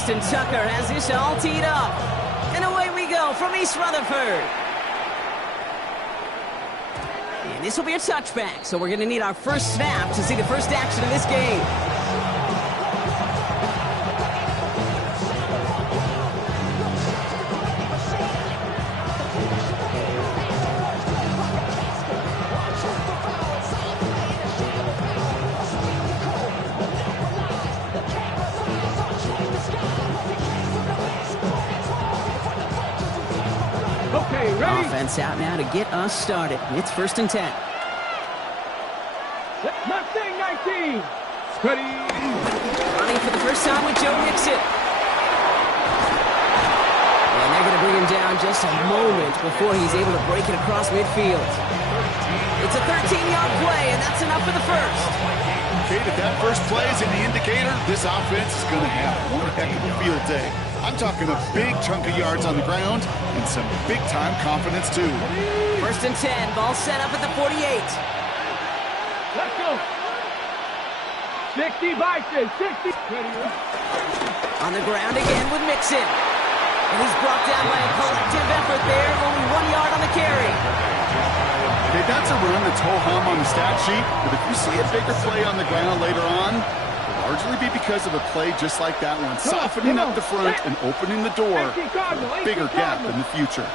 Austin Tucker has this all teed up. And away we go from East Rutherford. And this will be a touchback, so we're going to need our first snap to see the first action of this game. Offense out now to get us started. It's 1st and 10. Mustang 19. Ready. Running for the first time with Joe Mixon. And they're going to bring him down just a moment before he's able to break it across midfield. It's a 13-yard play, and that's enough for the first. Kate, if that first play is any indicator, this offense is going to have one heck of a field day. I'm talking a big chunk of yards on the ground and some big-time confidence, too. 1st and 10, ball set up at the 48. Let's go. 60 Bison, 60. On the ground again with Mixon. And he's brought down by a collective effort there, only 1 yard on the carry. Okay, that's a run that's ho-hum on the stat sheet, but if you see a bigger play on the ground later on, it'll largely be because of a play just like that one, softening up the front and opening the door for a bigger gap in the future.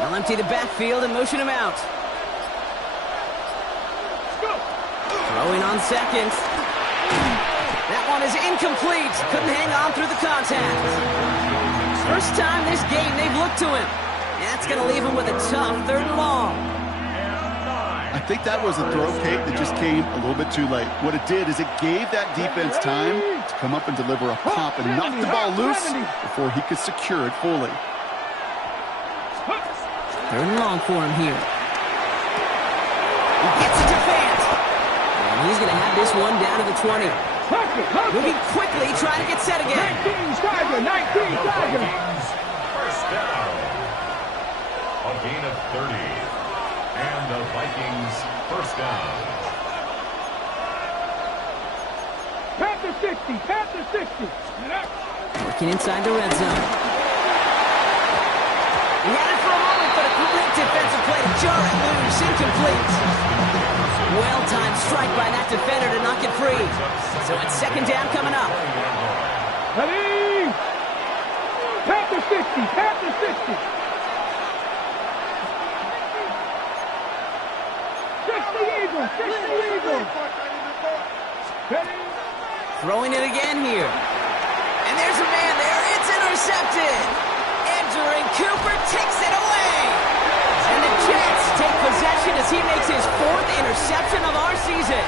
They'll empty the backfield and motion him out. Throwing on second. That one is incomplete. Couldn't hang on through the contact. First time this game they've looked to him. That's going to leave him with a tough 3rd and long. I think that was a throw, Kate, that just came a little bit too late. What it did is it gave that defense time to come up and deliver a pop and knock the ball loose before he could secure it fully. 3rd and long for him here. He gets it to Fant. And he's going to have this one down to the 20. Moving quickly, trying to get set again. 19 Tiger, 19 Tiger. First down. A gain of 30. And the Vikings first down. Panther 60, Panther 60. Working inside the red zone. He had it for a moment, but a great defensive play to jar it loose, incomplete. Well-timed strike by that defender to knock it free. So it's 2nd down coming up. Ready? Panther 60, Panther 60. 60 Eagles, 60 Eagles. Ready? Throwing it again here. And there's a man there. It's intercepted. Andrew Cooper takes it away. And the Jets take possession as he makes his 4th interception of our season.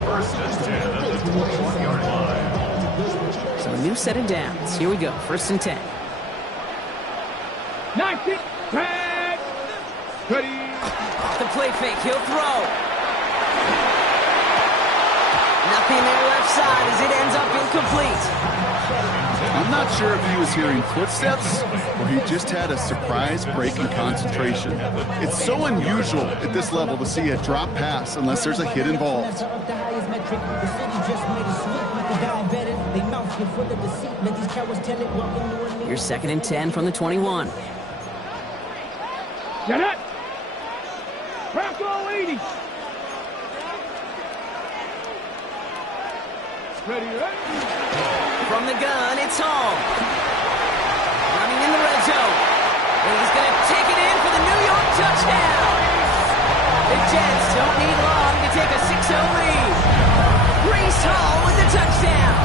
First and 10 at the 21-yard line. So a new set of downs. Here we go. 1st and 10. 19. Tag. Ready. Off the play fake. He'll throw. Nothing there left side as it ends up incomplete. I'm not sure if he was hearing footsteps or he just had a surprise break in concentration. It's so unusual at this level to see a drop pass unless there's a hit involved. Here's 2nd and 10 from the 21. Get it. Crack all 80. Ready, ready. From the gun, it's home. Running in the red zone. And he's going to take it in for the New York touchdown. The Jets don't need long to take a 6-0 lead. Breece Hall with the touchdown.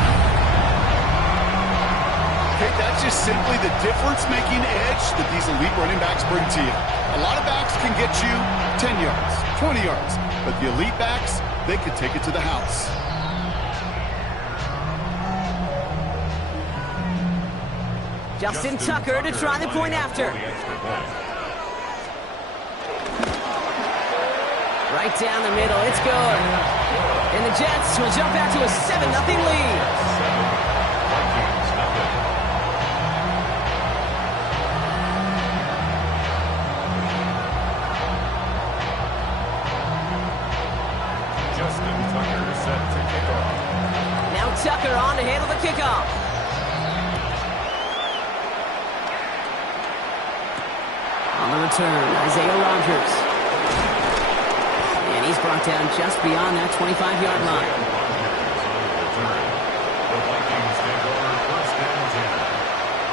Okay, that's just simply the difference-making edge that these elite running backs bring to you. A lot of backs can get you 10 yards, 20 yards, but the elite backs, they could take it to the house. Justin Tucker to try the point after. Right down the middle, it's good. And the Jets will jump out to a 7-0 lead. Justin Tucker set to kick off. Now Tucker on to handle the kickoff. On the return, Isaiah Rodgers. And he's brought down just beyond that 25-yard line. The Vikings take over first and 10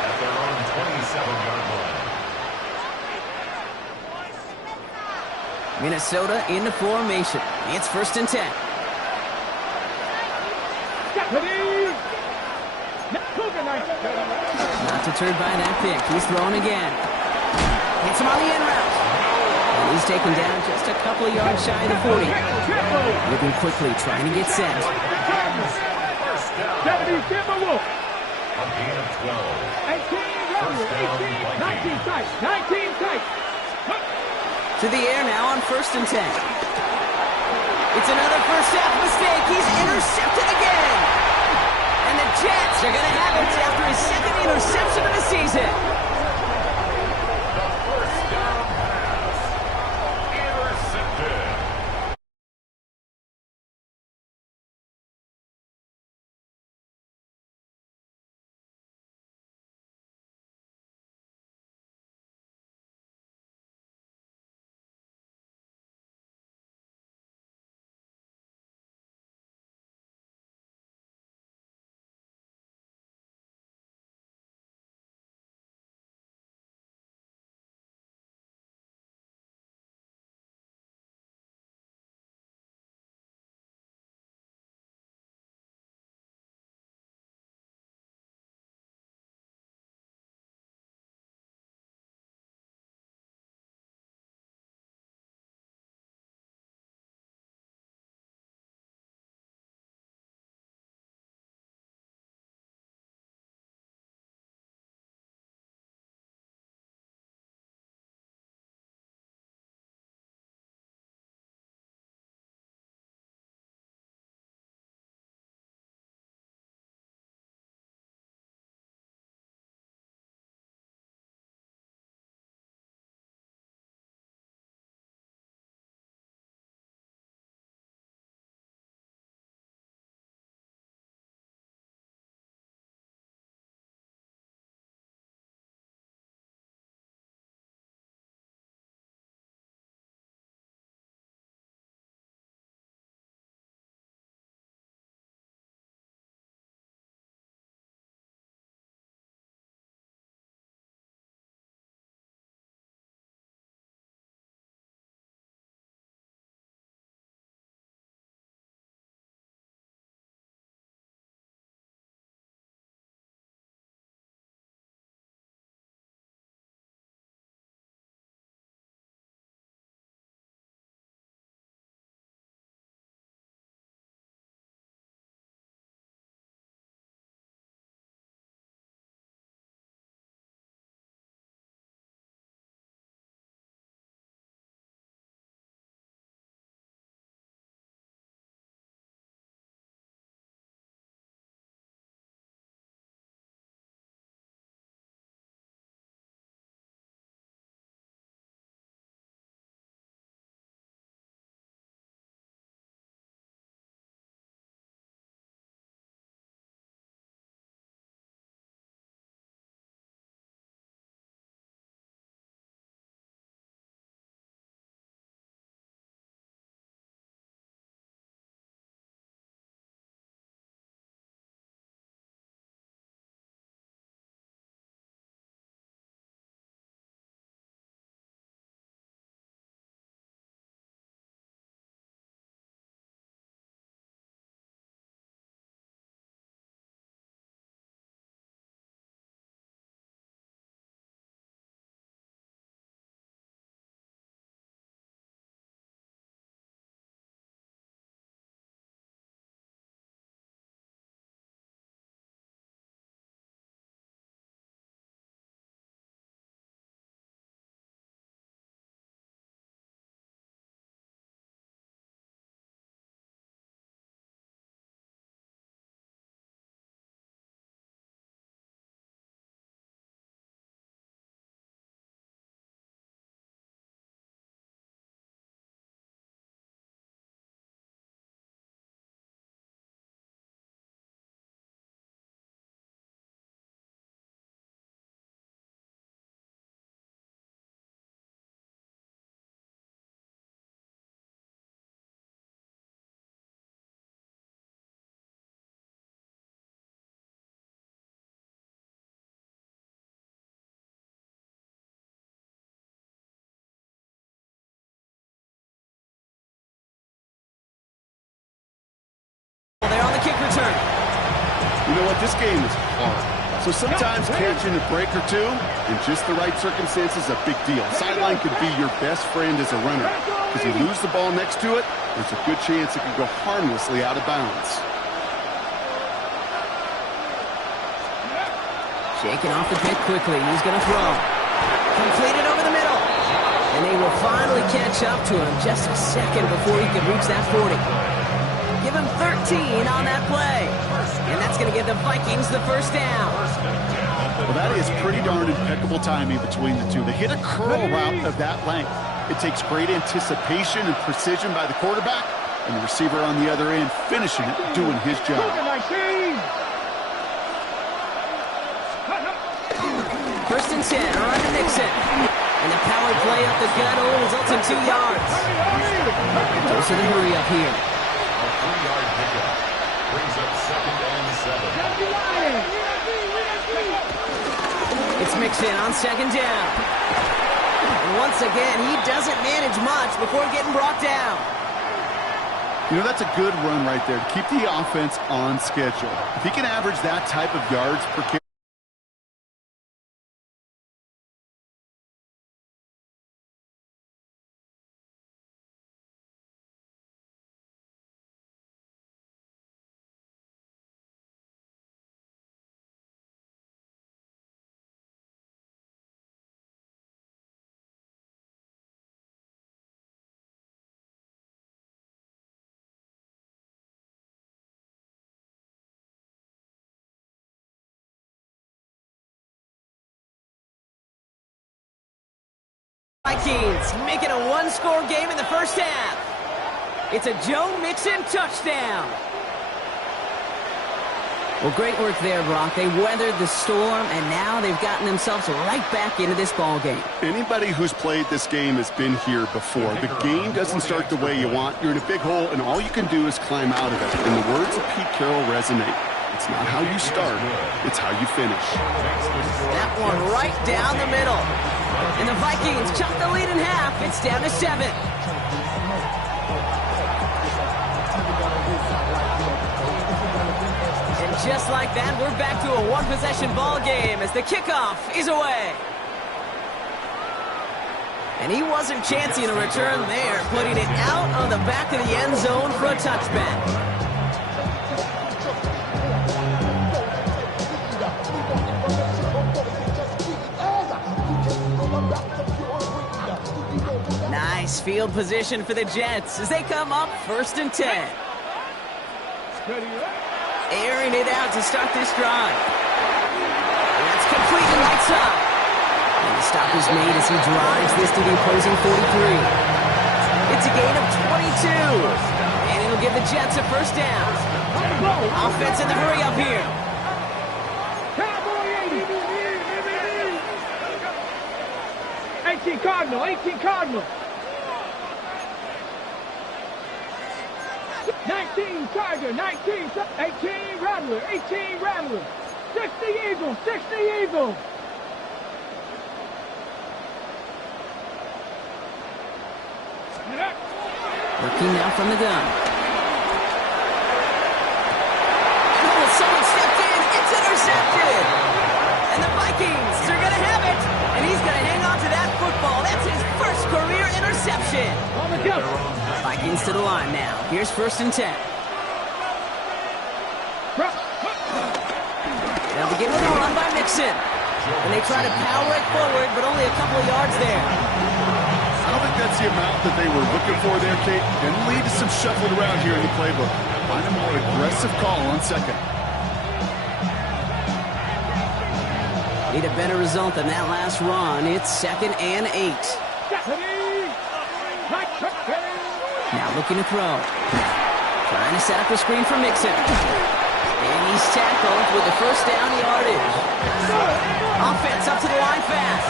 at their own 27-yard line. Minnesota in the formation. It's first and 10. Not deterred by that pick. He's throwing again. Hits him on the end route. And he's taken down just a couple of yards shy of the 40. Moving quickly, trying to get set. First down. A gain of 12. 19 tight. 19 tight. To the air now on first and 10. It's another first half mistake. He's intercepted again. And the Jets are going to have it after his second interception of the season. You know what? This game is hard. So sometimes catching a break or two in just the right circumstances is a big deal. Sideline could be your best friend as a runner. Because you lose the ball next to it, there's a good chance it could go harmlessly out of bounds. Shaking off the pick quickly. He's going to throw. Completed over the middle. And they will finally catch up to him just a second before he can reach that 40. Give him 13 on that play. And that's going to give the Vikings the first down. Well, that is pretty darn impeccable timing between the two. They hit a curl route of that length. It takes great anticipation and precision by the quarterback, and the receiver on the other end finishing it, doing his job. First and 10, on to Nixon. And the power play up the gut results in 2 yards. Goes to the hurry up here. A 3-yard pickup brings up 2nd and 7. It's Mixon on 2nd down. And once again, he doesn't manage much before getting brought down. You know, that's a good run right there to keep the offense on schedule. If he can average that type of yards per carry, Vikings making a 1-score game in the first half. It's a Joe Mixon touchdown. Well, great work there, Brock. They weathered the storm, and now they've gotten themselves right back into this ball game. Anybody who's played this game has been here before. The game doesn't start the way you want. You're in a big hole, and all you can do is climb out of it. And the words of Pete Carroll resonate. It's not how you start, it's how you finish. That one right down the middle. And the Vikings chop the lead in half. It's down to 7. And just like that, we're back to a one-possession ball game as the kickoff is away. And he wasn't chancing a return there, putting it out on the back of the end zone for a touchback. Nice field position for the Jets as they come up 1st and 10. Airing it out to start this drive. And that's complete and lights up. And the stop is made as he drives this to the opposing 43. It's a gain of 22. And it'll give the Jets a first down. Offense in the hurry up here. 18 Cardinal, 18 Cardinal. 19 Tiger, 19, 18 Rattler, 18 Rattler. 60 Eagle, 60 Eagle. Working now from the gun. Oh, someone stepped in. It's intercepted. And the Vikings are going to have it. And he's going to hang on to that football. That's his first career interception. On the go. Vikings to the line now. Here's 1st and 10. They'll begin with a run by Mixon. And they try to power it forward, but only a couple of yards there. I don't think that's the amount that they were looking for there, Kate. And lead to some shuffling around here in the playbook. Find a more aggressive call on 2nd. Need a better result than that last run. It's 2nd and 8. Now looking to throw. Trying to set up a screen for Mixon. And he's tackled with the first down yardage. Offense up to the line fast.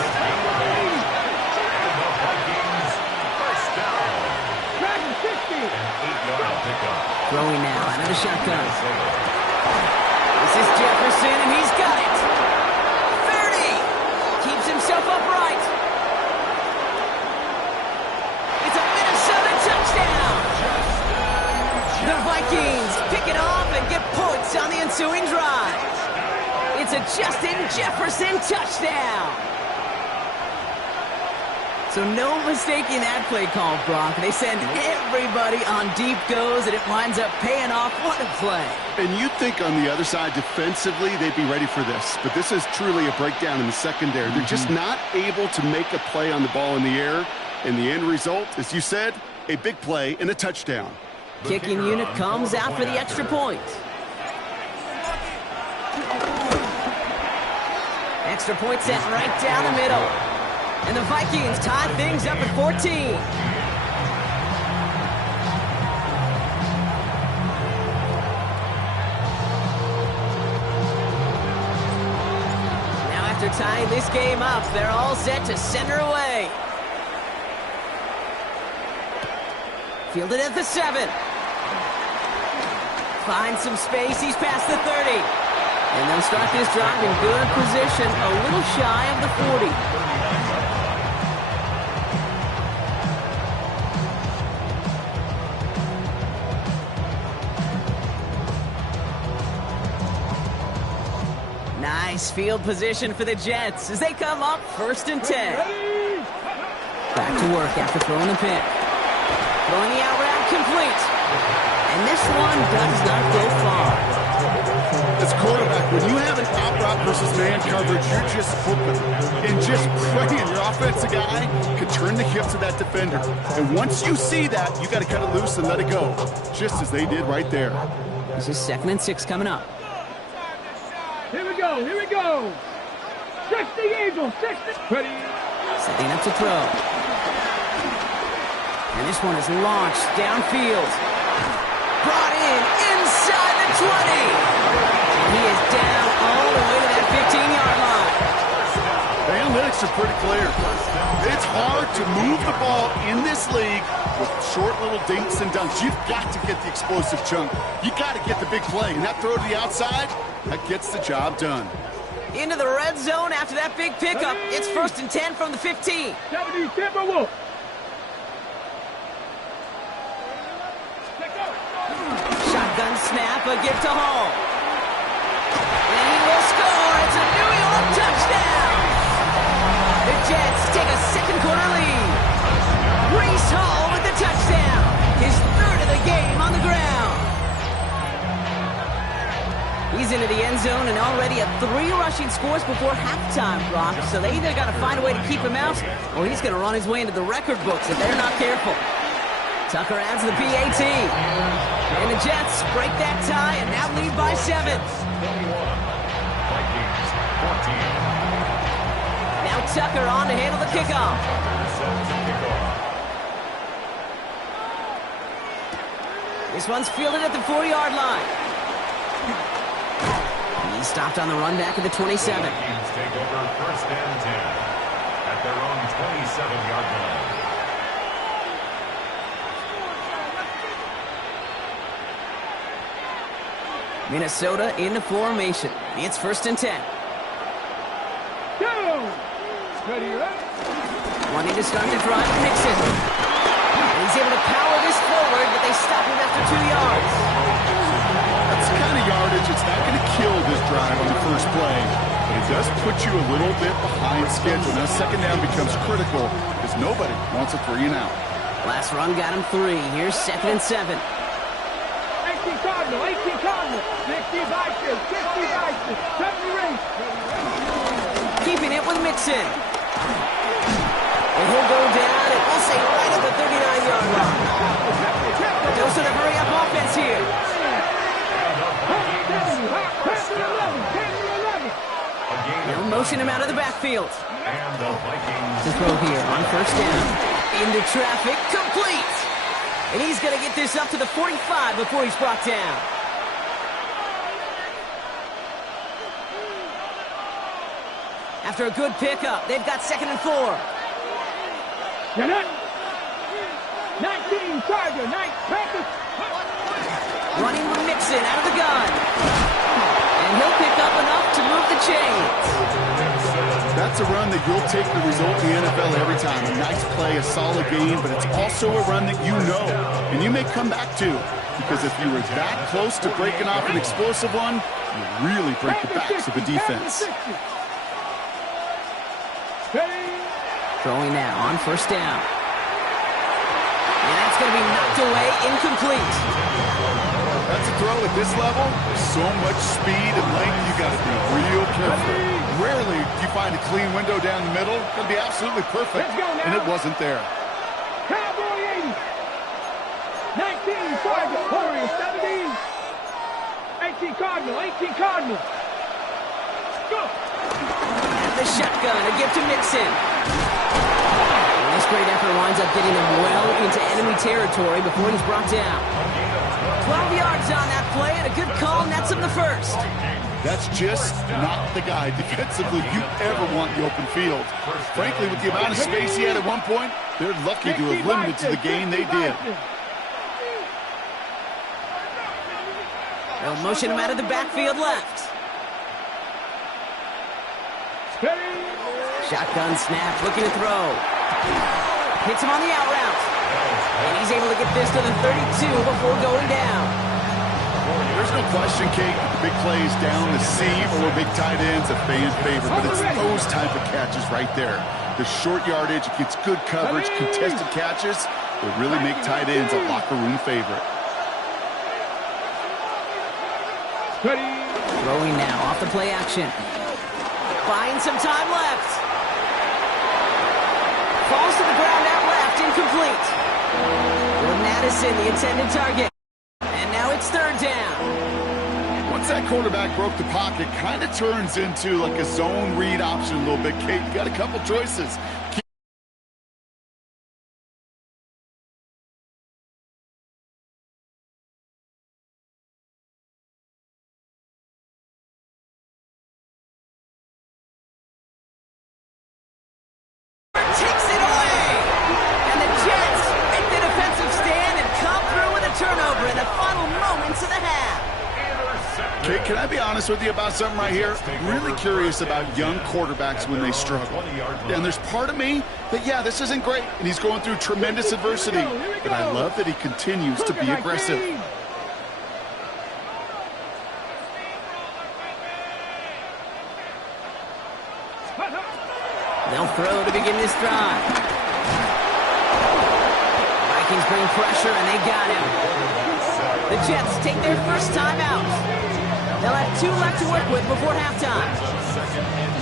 Throwing now out of the shotgun. This is Jefferson, and he's got it. 30. Keeps himself upright. It's a Minnesota touchdown. The Vikings pick it off and get points on the ensuing drive. It's a Justin Jefferson touchdown. So no mistaking that play call, Brock. They send everybody on deep goes, and it winds up paying off. What a play. And you'd think on the other side, defensively, they'd be ready for this. But this is truly a breakdown in the secondary. They're just not able to make a play on the ball in the air. And the end result, as you said, a big play and a touchdown. Kicking unit comes out for the extra point. Extra point sent right down the middle. And the Vikings tie things up at 14. Now after tying this game up, they're all set to center away. Fielded at the 7. Finds some space. He's past the 30. And they'll start this drive in good position, a little shy of the 40. Nice field position for the Jets as they come up 1st and 10. Back to work after throwing the pick. Throwing the out route complete. And this one does not go far. As quarterback, when you have an out route versus man coverage, you're just hoping and just praying your offensive guy can turn the hips of that defender. And once you see that, you got to cut it loose and let it go, just as they did right there. This is 2nd and 6 coming up. Here we go, here we go. 60 Eagles, 60. Ready. Setting up to throw. And this one is launched downfield. Brought in inside the 20. And he is down all the way to that 15-yard line. The analytics are pretty clear. It's hard to move the ball in this league with short little dinks and dunks. You've got to get the explosive chunk. You got to get the big play. And that throw to the outside, that gets the job done. Into the red zone after that big pickup. It's 1st and 10 from the 15. 70 Timberwolves. Shotgun snap, a gift to Hall. And he will score. It's a New York touchdown. The Jets take a second-quarter lead. Breece Hall with the touchdown. His 3rd of the game on the ground. He's into the end zone and already at 3 rushing scores before halftime, Brock. So they either got to find a way to keep him out, or he's going to run his way into the record books if they're not careful. Tucker adds the PAT. And the Jets break that tie and now lead by 7. 21. Vikings 14. Now Tucker on to handle the kickoff. This one's fielded at the 4-yard line. He's stopped on the run back at the 27. Vikings take over 1st and 10 at their own 27-yard line. Minnesota in the formation. It's 1st and 10. Go! Ready, ready. Wanting to start the drive, Mixon. And he's able to power this forward, but they stop him after 2 yards. That's the kind of yardage. It's not going to kill this drive on the first play, but it does put you a little bit behind schedule. Now 2nd down becomes critical because nobody wants a 3 and out. Last run got him 3. Here's 2nd and 7. 18 Cardinal, 18 Cardinal. 60 Vikings, 60 Vikings. 70 race. Keeping it with Mixon. And he'll go down, and we'll say right at the 39-yard line. A dose of the hurry-up offense here. 10-11. They'll motion him out of the backfield. And the Vikings To throw here on 1st down. Into traffic, complete. And he's going to get this up to the 45 before he's brought down. After a good pickup, they've got 2nd and 4. You're not. 19 Charger, 9 Panthers. Running with Mixon out of the gun. And he'll pick up enough to move the chains. That's a run that you'll take the result in the NFL every time. A nice play, a solid game, but it's also a run that you know, and you may come back to. because if you were that close to breaking off an explosive one, you really break the backs of the defense. Throwing now on first down. And that's going to be knocked away, incomplete. That's a throw at this level. There's so much speed and length, you got to be real careful. Rarely do you find a clean window down the middle. It's going to be absolutely perfect, and it wasn't there. Cowboy 80. 19, Target, Warrior 70. 18 Cardinal, 18 Cardinal. Go. And the shotgun, a gift to Mixon. This great effort winds up getting him well into enemy territory before he's brought down. 12 yards on that play, and a good call nets him the first. That's just not the guy defensively you ever want in the open field. Frankly, with the amount of space he had at one point, they're lucky to have limited to the gain they did. They'll motion him out of the backfield left. Shotgun snap, looking to throw. Hits him on the out route. And he's able to get this to the 32 before going down. There's no question, Kate, big plays down the seam or big tight ends a fan favorite, but it's those type of catches right there. The short yardage, it gets good coverage, contested catches that really make tight ends a locker room favorite. Throwing now off the play action. Buying some time left. Falls to the ground out left, incomplete. Jordan Addison, the intended target. And now it's third down. Once that quarterback broke the pocket, kind of turns into like a zone read option a little bit. Kate, you got a couple choices. Takes it away! And the Jets make the defensive stand and come through with a turnover in the final moments of the half. Kate, can I be honest with you about something right here? I'm really curious about young quarterbacks when they struggle. And there's part of me that, yeah, this isn't great, and he's going through tremendous adversity. But I love that he continues to be aggressive. They'll throw to begin this drive. Vikings bring pressure, and they got him. The Jets take their first time out. They'll have 2 left to work with before halftime.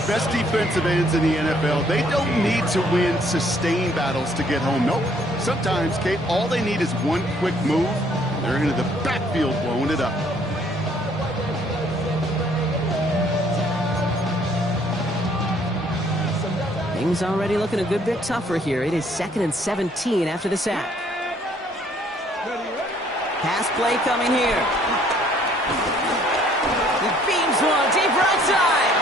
Best defensive ends in the NFL, they don't need to win sustained battles to get home. Nope. Sometimes, Kate, all they need is one quick move, and they're into the backfield blowing it up. Things already looking a good bit tougher here. It is 2nd and 17 after the sack. Pass play coming here. He beams one deep right side.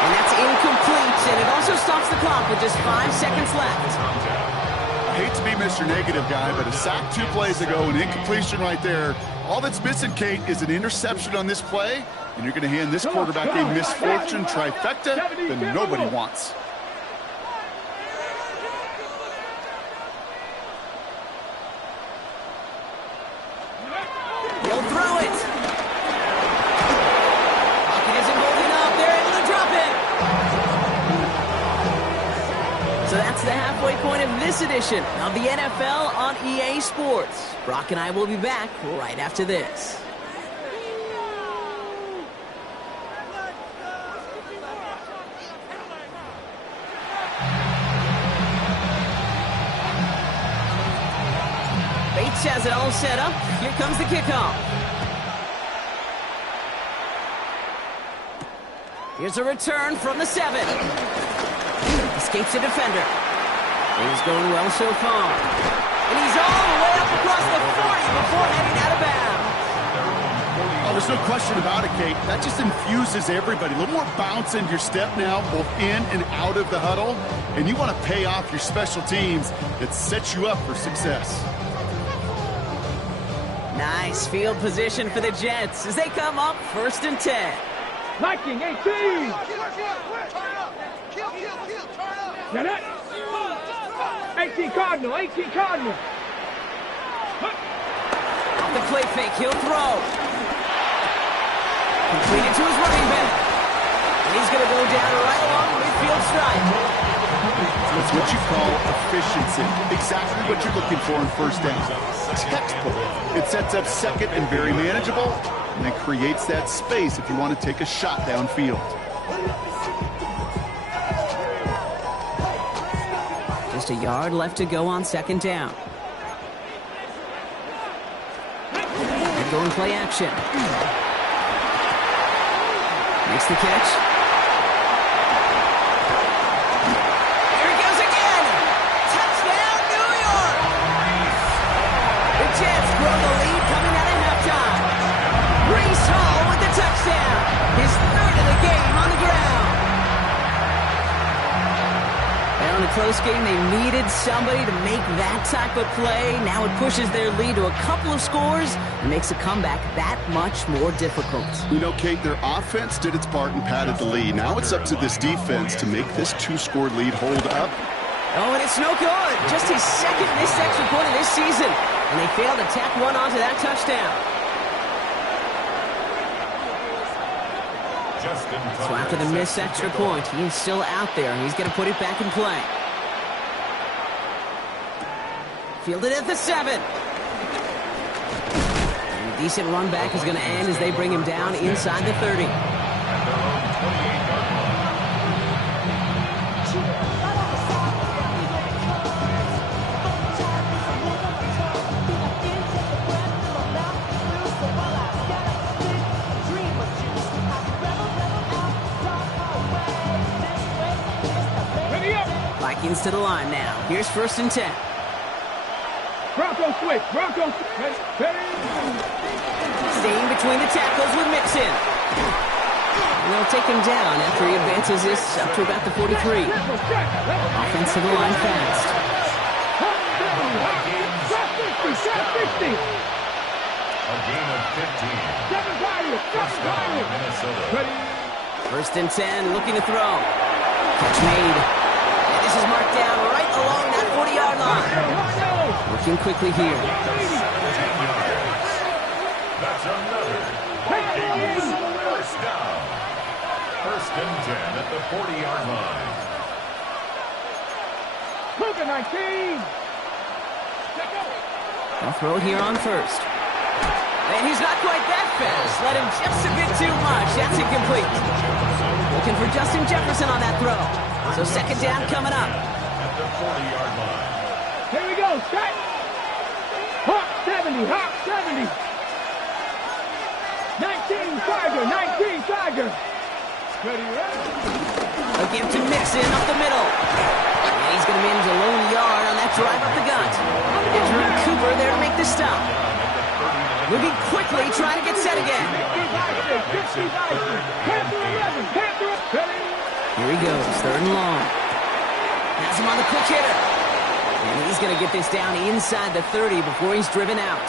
And that's incomplete, and it also stops the clock with just 5 seconds left. I hate to be Mr. Negative guy, but a sack 2 plays ago, an incompletion right there. All that's missing, Kate, is an interception on this play, and you're going to hand this quarterback a misfortune trifecta that nobody wants. He'll throw it. Pocket isn't holding up. They're able to drop it. So that's the halfway point of this edition of the NFL on EA Sports. Brock and I will be back right after this. Bates has it all set up. Here comes the kickoff. Here's a return from the 7. Escapes a defender. He's going well so far. And he's all the way up across the 40 before heading out of bounds. Oh, there's no question about it, Kate. That just infuses everybody. A little more bounce in your step now, both in and out of the huddle. And you want to pay off your special teams that sets you up for success. Nice field position for the Jets as they come up 1st and 10. Viking 18. Now that 18 Cardinal, 18 Cardinal. Off the play fake, he'll throw. Completed to his running back. And he's going to go down right along the midfield stripe. That's what you call efficiency. Exactly what you're looking for in first down. Textbook. It sets up second and very manageable, and it creates that space if you want to take a shot downfield. Just a yard left to go on second down. And going play action. Makes the catch. Here he goes again. Touchdown, New York. The Jets grow the lead coming out of halftime. Breece Hall with the touchdown. His third of the game on the ground. Well, in a close game, they needed somebody to make that type of play. Now it pushes their lead to a couple of scores and makes a comeback that much more difficult. You know, Kate, their offense did its part and padded the lead. Now it's up to this defense to make this two-score lead hold up. Oh, and it's no good. Just his second missed extra point of this season. And they failed to tack one onto that touchdown. So after the missed extra point, he is still out there, and he's going to put it back in play. Fielded at the 7. And a decent run back is going to end as they bring him down inside the 30. Vikings to the line now. Here's 1st and 10. Bronco switch. Bronco switch. Staying between the tackles with Mixon. And they'll take him down after he advances this up to about the 43. Offense to the line fast. A gain of 15. 1st and 10, looking to throw. Catch made. And this is marked down right along that 40-yard line. Working quickly here. That's another Vikings first down. 1st and 10 at the 40-yard line. Move it, 19. They'll throw it here on 1st. And he's not quite that fast. Let him just a bit too much. That's incomplete. Looking for Justin Jefferson on that throw. So 2nd down coming up. At the 40-yard line. Here we go. Set. Hawk 70. Hawk 70. 19 Tiger. 19 Tiger. Ready, ready. A give to Mixon up the middle. And he's going to manage a lone yard on that drive up the gut. Andrew Cooper there to make the stop. Moving quickly, trying to get set again. Here he goes, 3rd and long. Has him on the quick hitter. And he's going to get this down inside the 30 before he's driven out.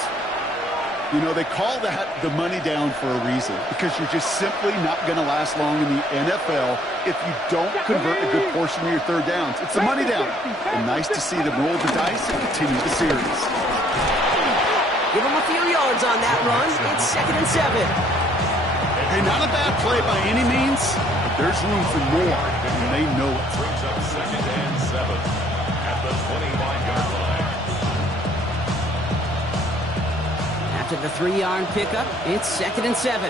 You know, they call that the money down for a reason, because you're just simply not going to last long in the NFL if you don't convert a good portion of your 3rd downs. It's the money down. And nice to see them roll the dice and continue the series. Give him a few yards on that run. It's 2nd and 7. Hey, not a bad play by any means, but there's room for more, and they know it. Brings up 2nd and 7 at the 25-yard line. After the 3-yard pickup, it's 2nd and 7.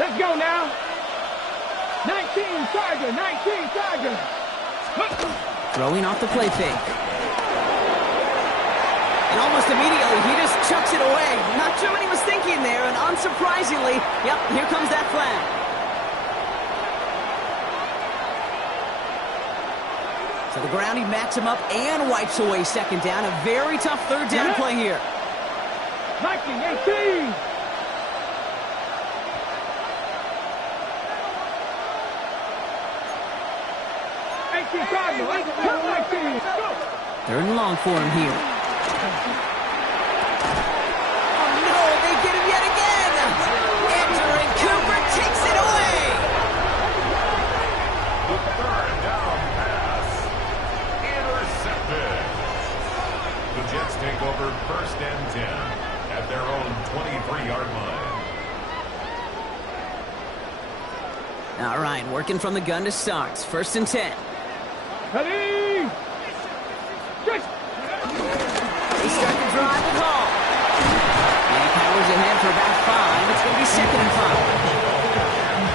Let's go now. 19 Tiger. 19 Tiger. Throwing off the play fake. And almost immediately, he just chucks it away. Not sure what he was thinking there, and unsurprisingly, yep, here comes that flag. So the grounding backs him up and wipes away 2nd down. A very tough 3rd down play here. Viking 18. Third and long for him here. Oh no, they get him yet again! Andrew Cooper takes it away! The 3rd down pass. Intercepted. The Jets take over 1st All right, working from the gun to start. 1st and 10. Ready? Just. They start the drive with Hall. And powers ahead for about 5. It's going to be 2nd and 5.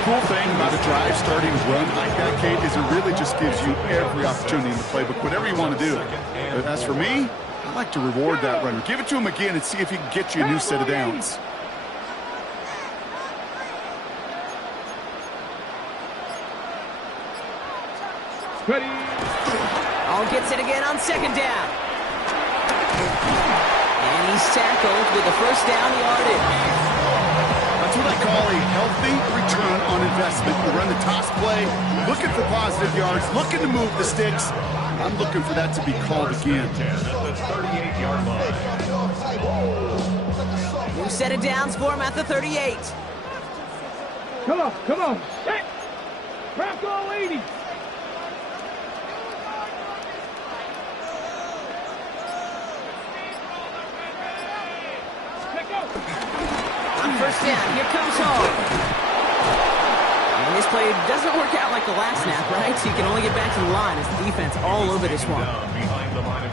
Cool thing about a drive starting run like that, Kate, is it really just gives you every opportunity in the playbook, whatever you want to do. But as for me, I like to reward that runner. Give it to him again and see if he can get you a new set of downs. Ready? All gets it again on 2nd down. And he's tackled with the 1st down yardage. That's what I call a healthy return on investment. You run the toss play, looking for positive yards, looking to move the sticks. I'm looking for that to be called again. At the 38-yard line. New set of downs for him at the 38. Come on, come on. Set. Bronco 80. On 1st down, here comes Hall. And this play doesn't work out like the last snap, right? So you can only get back to the line as the defense all over this one.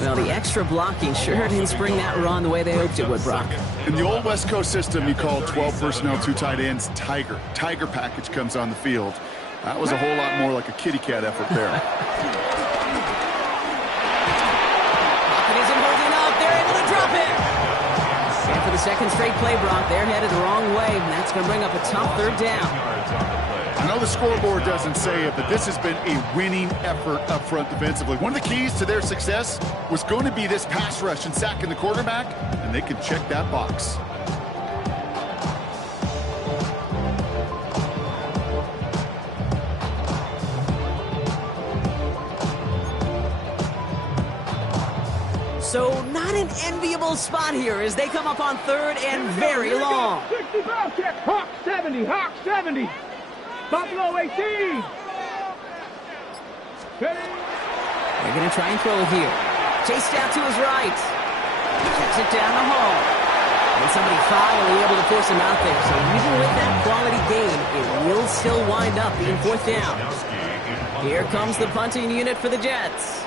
Well, the extra blocking sure didn't spring that run the way they hoped it would, Brock. In the old West Coast system, you call 12 personnel, 2 tight ends, Tiger. Tiger package comes on the field. That was a whole lot more like a kitty cat effort there. Pocket isn't holding up. They're able to drop it. And for the 2nd straight play, Brock, they're headed the wrong way, and that's going to bring up a tough 3rd down. I know the scoreboard doesn't say it, but this has been a winning effort up front defensively. One of the keys to their success was going to be this pass rush and sacking the quarterback, and they can check that box. So not an enviable spot here as they come up on 3rd and very long. 60 ball check. Hawk 70. Hawk 70. Buffalo 18. Ready? They're going to try and throw it here. Chased out to his right. Checks it down the hall. And somebody finally able to force him out there. So even with that quality gain, it will still wind up being 4th down. Here comes the punting unit for the Jets.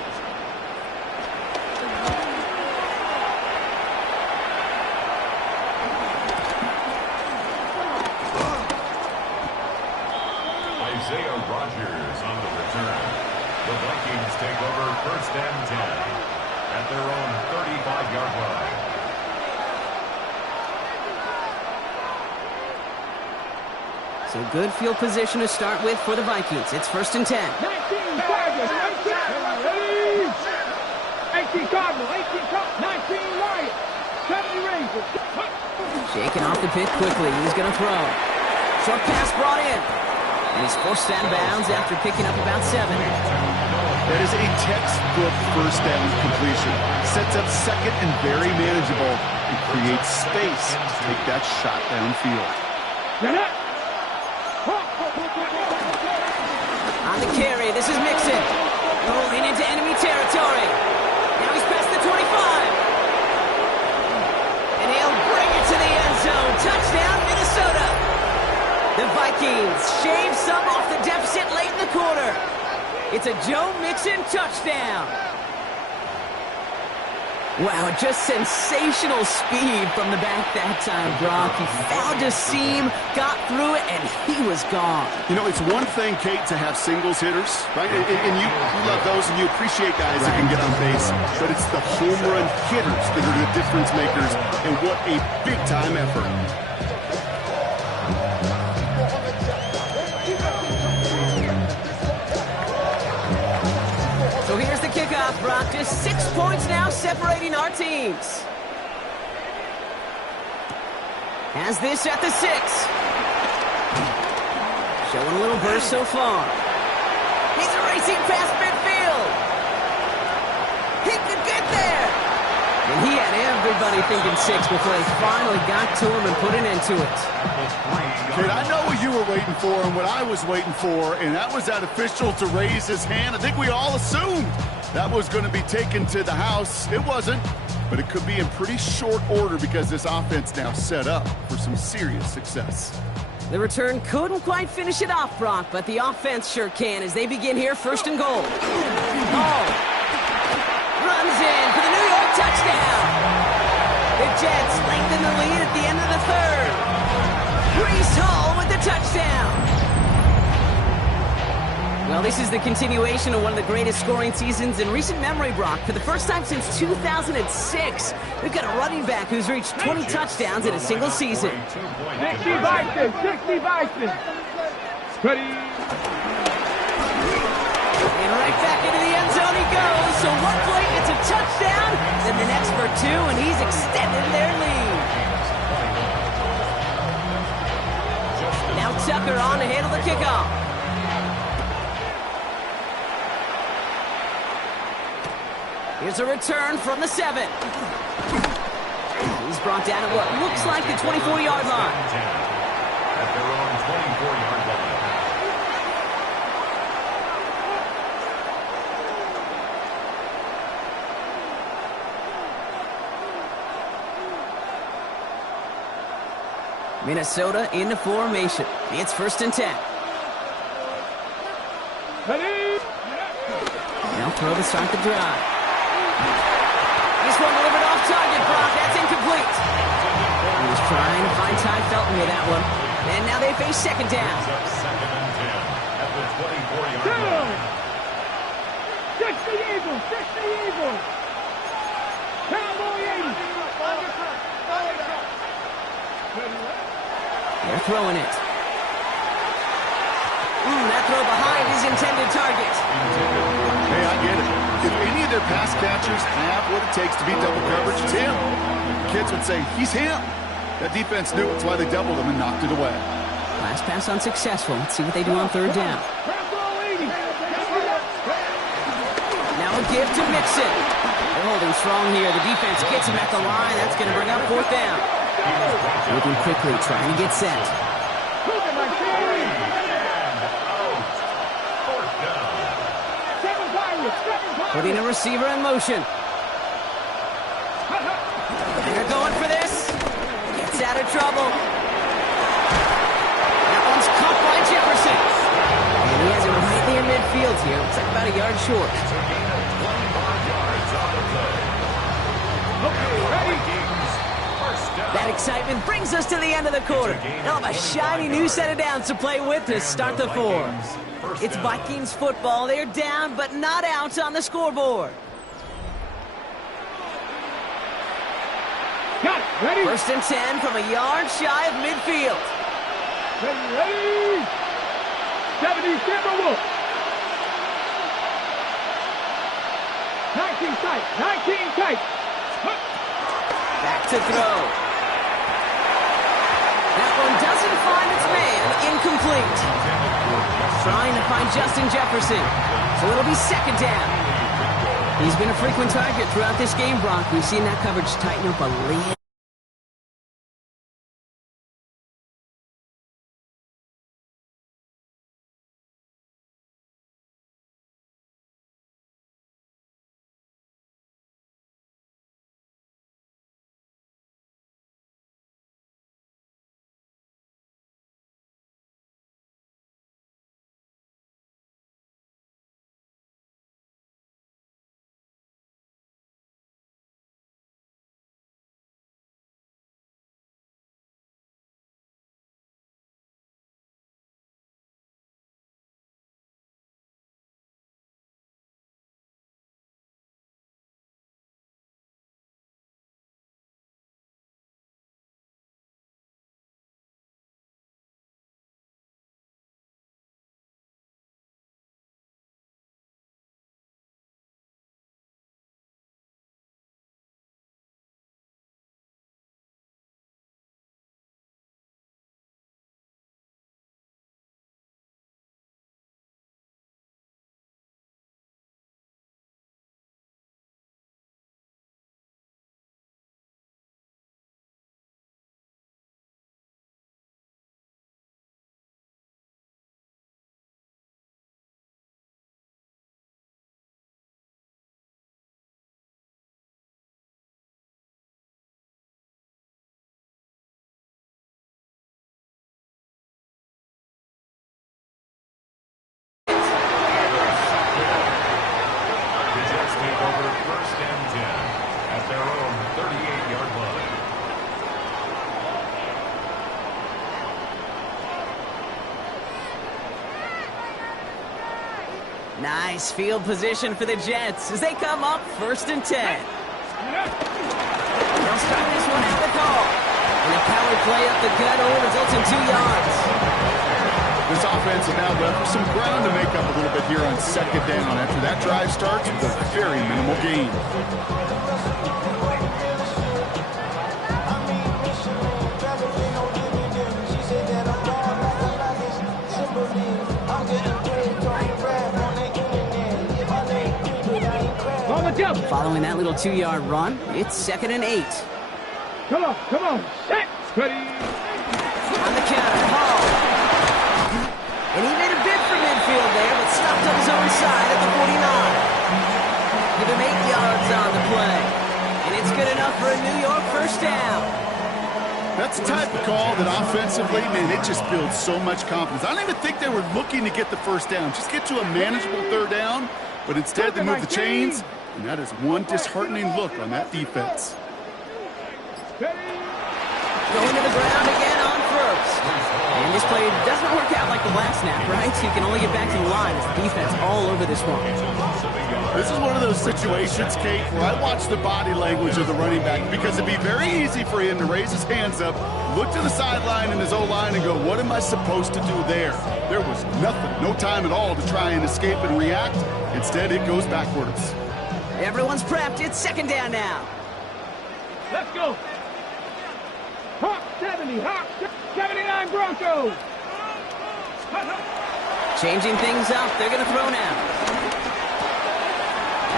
Rodgers on the return. The Vikings take over 1st and 10 at their own 35-yard line. So good field position to start with for the Vikings. It's 1st and 10. 19 Tigers, 18 Cardinals, 18 Cardinals, 19 Lions, 70 Rangers. Shaking off the pit quickly. He's going to throw. Short pass brought in. And he's forced out of bounds after picking up about 7. That is a textbook 1st down completion. Sets up 2nd and very manageable and creates space to take that shot downfield. On the carry, this is Mixon. Rolling into enemy territory. Now he's past the 25. And he'll bring it to the end zone. Touchdown, Minnesota. The Vikings shave some off the deficit late in the quarter. It's a Joe Mixon touchdown. Wow, just sensational speed from the back that time, Brock. He found a seam, got through it, and he was gone. You know, it's one thing, Kate, to have singles hitters, right? And you love those, and you appreciate guys that can get on base. But it's the home run hitters that are the difference makers, and what a big-time effort. So here's the kickoff, Brock. Just 6 points now separating our teams. Has this at the 6. Showing a little burst so far. He's racing past midfield. He could get there. And he had everybody thinking 6 before they finally got to him and put an end to it. Kate, I know what you were waiting for and what I was waiting for, and that was that official to raise his hand. I think we all assumed that was going to be taken to the house. It wasn't, but it could be in pretty short order because this offense now set up for some serious success. The return couldn't quite finish it off, Brock, but the offense sure can as they begin here, first and goal. Oh. Runs in for the New York touchdown. The Jets lengthen the lead at the end of the third. Breece Hall with the touchdown. Well, this is the continuation of one of the greatest scoring seasons in recent memory, Brock. For the first time since 2006, we've got a running back who's reached 20 touchdowns in a single season. 60 Bison, 60 Bison. Ready. And right back into the end zone he goes. So one play, it's a touchdown. Then the next for two, and he's extended their lead. Now Tucker on to handle the kickoff. Here's a return from the 7. He's brought down at what looks like the 24-yard line. At their own 24-yard line. Minnesota in the formation. It's first and 10. Ready. Now throw to start the drive. This one delivered off target, Brock. That's incomplete. He was trying to find Ty Felton with that one. And now they face second down. Second and 10 at the 24-yard line. 60 Eagles, 60 Eagles. Cowboy 80. They're throwing it. That throw behind his intended target. Hey, I get it. If any of their pass catchers have what it takes to beat double coverage, it's him. Kids would say, he's him. That defense knew it's why they doubled him and knocked it away. Last pass unsuccessful. Let's see what they do on third down. Now a give to Mixon. They're holding strong here. The defense gets him at the line. That's going to bring up fourth down. Moving quickly, trying to get set. Putting a receiver in motion. They're going for this. Gets out of trouble. That one's caught by Jefferson. And he has it right near midfield here. Looks like about a yard short. That excitement brings us to the end of the quarter. They'll have a shiny new set of downs to play with to start the fourth. It's Vikings football. They're down, but not out on the scoreboard. Got it. Ready. First and 10 from a yard shy of midfield. Ready. 70 Timberwolves. 19 tight. 19 tight. Back to throw. That one doesn't find its man. Incomplete. Trying to find Justin Jefferson. So it'll be second down. He's been a frequent target throughout this game, Brock. We've seen that coverage tighten up a little. Nice field position for the Jets as they come up 1st and 10. They'll start this one out the call. And a power play up the gut only results in 2 yards. This offense is now left with some ground to make up a little bit here on 2nd down after that drive starts with a very minimal gain. Following that little 2-yard run, it's 2nd and 8. Come on, set, ready. On the counter, Hall. And he made a bid for midfield there, but stopped on his own side at the 49. Give him 8 yards on the play. And it's good enough for a New York 1st down. That's the type of call that offensively, man, it just builds so much confidence. I don't even think they were looking to get the 1st down. Just get to a manageable 3rd down, but instead they move the chains, and that is one disheartening look on that defense. Going to the ground again on 1st. And this play doesn't work out like the last snap, right? So you can only get back to the line as the defense all over this one. This is one of those situations, Kate, where I watch the body language of the running back because it'd be very easy for him to raise his hands up, look to the sideline in his O-line and go, what am I supposed to do there? There was nothing, no time at all to try and escape and react. Instead, it goes backwards. Everyone's prepped. It's 2nd down now. Let's go. Hawk 70, Hawk 79 Broncos. Changing things up. They're going to throw now.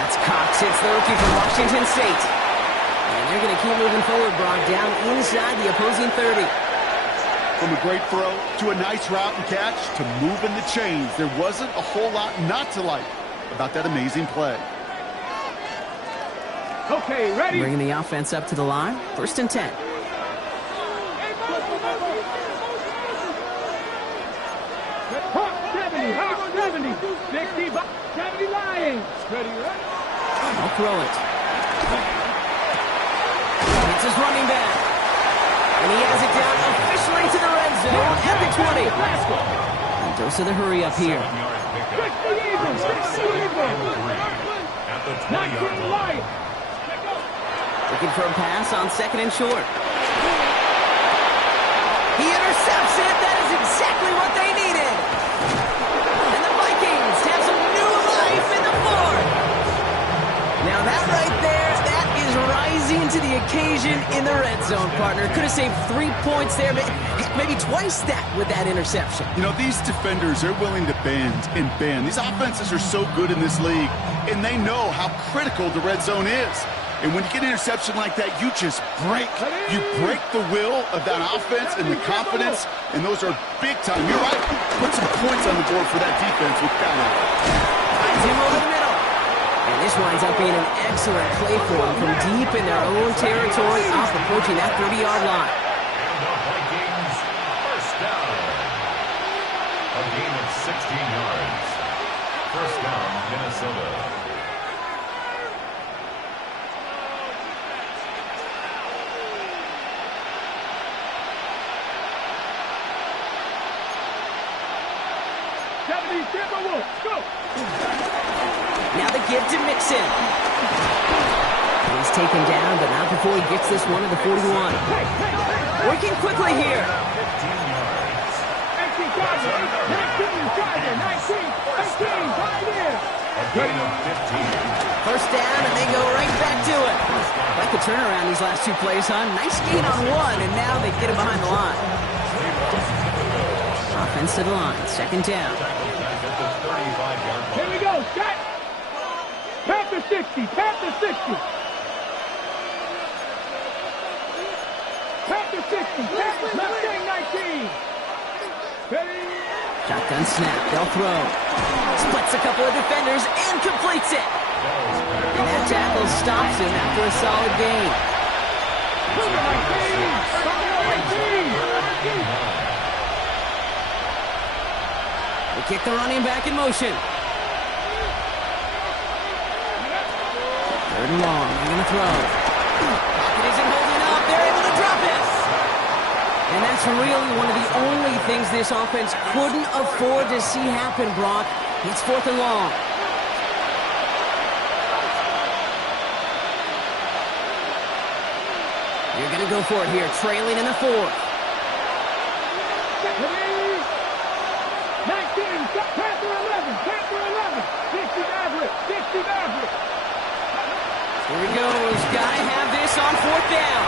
That's Cox. It's the rookie from Washington State. And they're going to keep moving forward, Brock, down inside the opposing 30. From a great throw to a nice route and catch to moving the chains, there wasn't a whole lot not to like about that amazing play. Okay, ready. Bringing the offense up to the line. 1st and 10. Hawk 70, Hawk 70, 60, 70 Lions. Ready, ready. I'll throw it. It's his running back. And he has it down officially to the red zone at the 20. And dose of the hurry up here. 60 Eagles, 60 Eagles. At the 19 Lions. Looking for a pass on 2nd and short. He intercepts it. That is exactly what they needed. And the Vikings have some new life in the 4th. Now that right there, that is rising to the occasion in the red zone, partner. Could have saved 3 points there, but maybe twice that with that interception. You know, these defenders, they're willing to bend and bend. These offenses are so good in this league, and they know how critical the red zone is. And when you get an interception like that, you just break. You break the will of that offense and the confidence, and those are big time. You're right. Put some points on the board for that defense with that. Finds him over the middle. And this winds up being an excellent play for them from deep in their own territory, up approaching that 30-yard line. And the Vikings 1st down. A gain of 16 yards. 1st down, Minnesota. Go. Now the give to Mixon. He's taken down, but not before he gets this one to the 41. Working quickly here. 19 Gardner, 19, 5 in. A gain of 15. 1st down, and they go right back to it. Like the turnaround these last 2 plays, huh? Nice gain on 1, and now they get it behind the line. Offense to the line, 2nd down. Here we go, set. Panther 60, Panther 60. Panther 60, Panthers left wing 19. Ready. Shotgun snap, they'll throw. Splits a couple of defenders and completes it. And that tackle stops him after a solid gain. 19. They kick the running back in motion. 3rd and long, they're going to throw. Pocket isn't holding up, they're able to drop it. And that's really one of the only things this offense couldn't afford to see happen, Brock. It's 4th and long. You're going to go for it here, trailing in the 4th. 19, Panther 11, Panther 11, 60 Maverick, 60 Maverick. Here he goes, gotta have this on 4th down.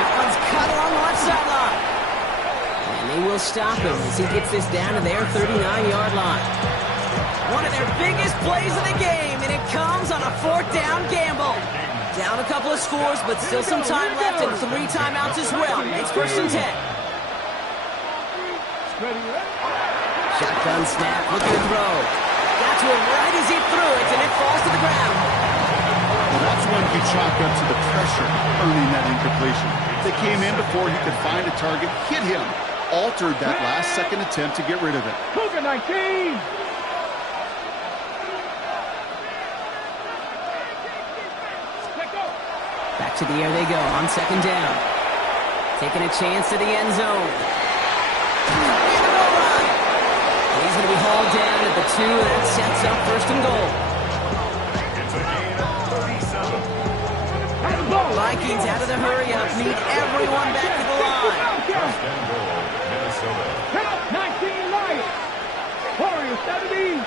That one's cut along the left sideline. And they will stop him as he gets this down to their 39-yard line. One of their biggest plays of the game, and it comes on a 4th down gamble. Down a couple of scores, but still some time left and 3 timeouts as well. It's 1st and 10. Shotgun snap, looking to throw. Got to him right as he threw it, and it falls to the ground. Well, that's one you chalk up to the pressure earning that incompletion. They came in before he could find a target, hit him, altered that last-second attempt to get rid of it. Cougar 19. Back to the air they go on 2nd down. Taking a chance to the end zone. He's going to be hauled down at the 2, and that sets up 1st and goal. It's a gain of 37. Vikings out of the hurry-up, need everyone back to the line. 1st and goal, Minnesota. 19 Lions. Warriors 70.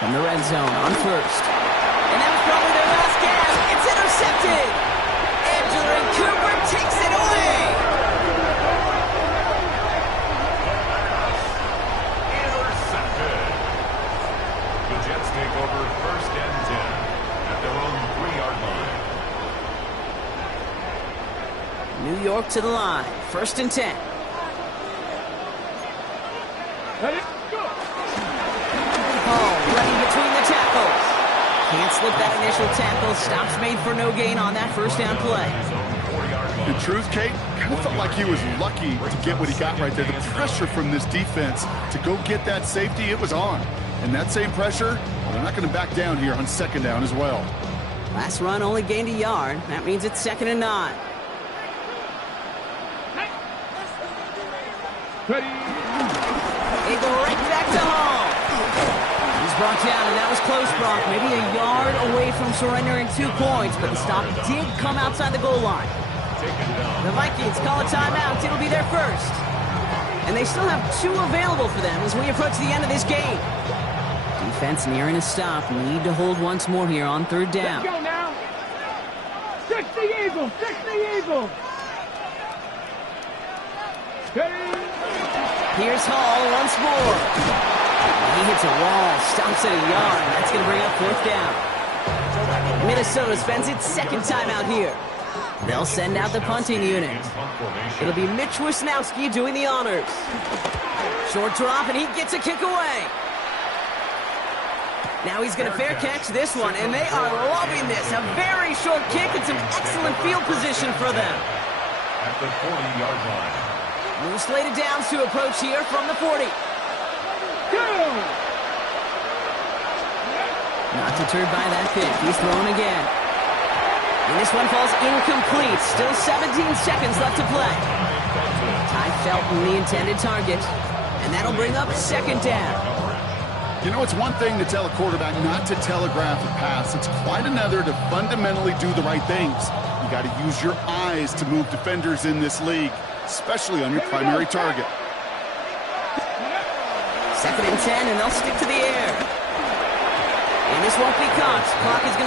From the red zone on 1st. And that was probably their last gasp. It's intercepted. Andrew Cooper takes it away. Intercepted. The Jets take over 1st and 10 at their own 3-yard line. New York to the line. 1st and 10. Ready? Go. Hall running between the tackles. Can't slip that initial tackle. Stops made for no gain on that 1st down play. In truth, Kate, kind of felt like he was lucky to get what he got right there. The pressure from this defense to go get that safety, it was on. And that same pressure, well, they're not going to back down here on 2nd down as well. Last run only gained a yard. That means it's 2nd and 9. Ready? They go right back to Hall. He's brought down, and that was close, Brock. Maybe a yard away from surrendering 2 points, but the stop did come outside the goal line. The Vikings call a timeout. It'll be their 1st. And they still have 2 available for them as we approach the end of this game. Defense nearing a stop. Need to hold once more here on 3rd down. Let's go now. 60 Eagles, 60 Eagles. Ready? Here's Hall once more. He hits a wall, stops at a yard. That's going to bring up 4th down. Minnesota spends its 2nd timeout here. They'll send out the punting unit. It'll be Mitch Wisnowski doing the honors. Short drop, and he gets a kick away. Now he's going to fair catch this one, and they are loving this. A very short kick and some excellent field position for them. At the 40-yard line. New slated downs to approach here from the 40. Go! Not deterred by that pick. He's thrown again. And this one falls incomplete. Still 17 seconds left to play. Ty Felton, the intended target. And that'll bring up 2nd down. You know, it's one thing to tell a quarterback not to telegraph a pass. It's quite another to fundamentally do the right things. You got to use your eyes to move defenders in this league, especially on your primary target. 2nd and 10, and they'll stick to the air. And this won't be caught. Clock is going to